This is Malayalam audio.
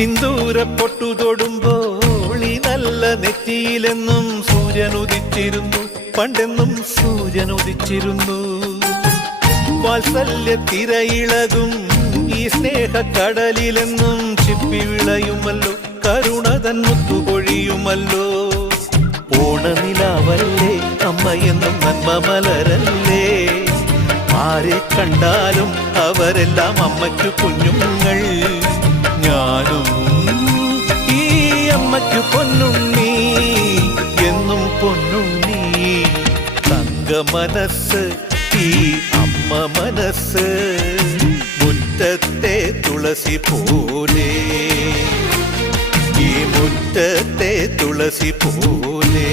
സിന്ദൂര പൊട്ടു തൊടുമ്പോൾ ഈ നല്ല നെറ്റിയിലെന്നും സൂര്യൻ ഉദിച്ചിരുന്നു, പണ്ടെന്നും സൂര്യൻ ഉദിച്ചിരുന്നു. വാത്സല്യ തിരയിളകും ഈ സ്നേഹക്കടലിലെന്നും ചിപ്പി വിളയുമല്ലോ, കരുണതൻ മുത്തുപൊഴിയുമല്ലോ. ഓണനിലാവല്ലേ അമ്മയെന്നും നന്മ മലരല്ലേ, ആരെ കണ്ടാലും അവരെല്ലാം അമ്മയ്ക്കു കുഞ്ഞുങ്ങൾ. ഞാനും ഈ അമ്മയ്ക്കു പൊന്നുണ്ണി, എന്നും പൊന്നുണ്ണി. തങ്ക മനസ്സ് ഈ അമ്മ മനസ്സ്, മുറ്റത്തെ തുളസി പോലെ, ഈ മുറ്റത്തെ തുളസി പോലെ.